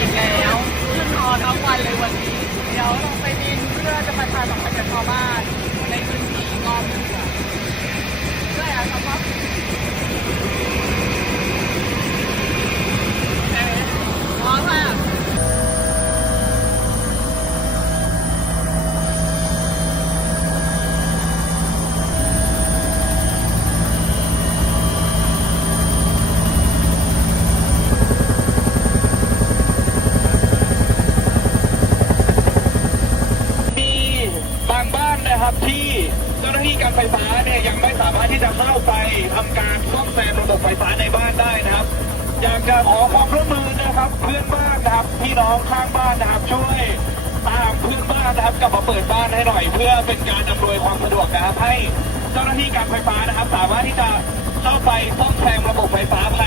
อีกแล้วขึ้นฮอทั้งวันเลยวันนี้ เดี๋ยวเราไปบินเพื่อจะประชาสัมพันธ์กับชาวบ้านในพื้นที่ก็ นะครับที่เจ้าหน้าที่การไฟฟ้าเนี่ยยังไม่สามารถที่จะเข้าไปทำการซ่อมแซมระบบไฟฟ้าในบ้านได้นะครับ อยากจะขอความร่วมมือนะครับ เพื่อนบ้านนะครับพี่น้องข้างบ้านนะครับช่วยตามเพื่อนบ้านนะครับกลับมาเปิดบ้านให้หน่อย เพื่อเป็นการอำนวยความสะดวกนะครับให้เจ้าหน้าที่การไฟฟ้านะครับ สามารถที่จะเข้าไปซ่อมแซมระบบไฟฟ้าภ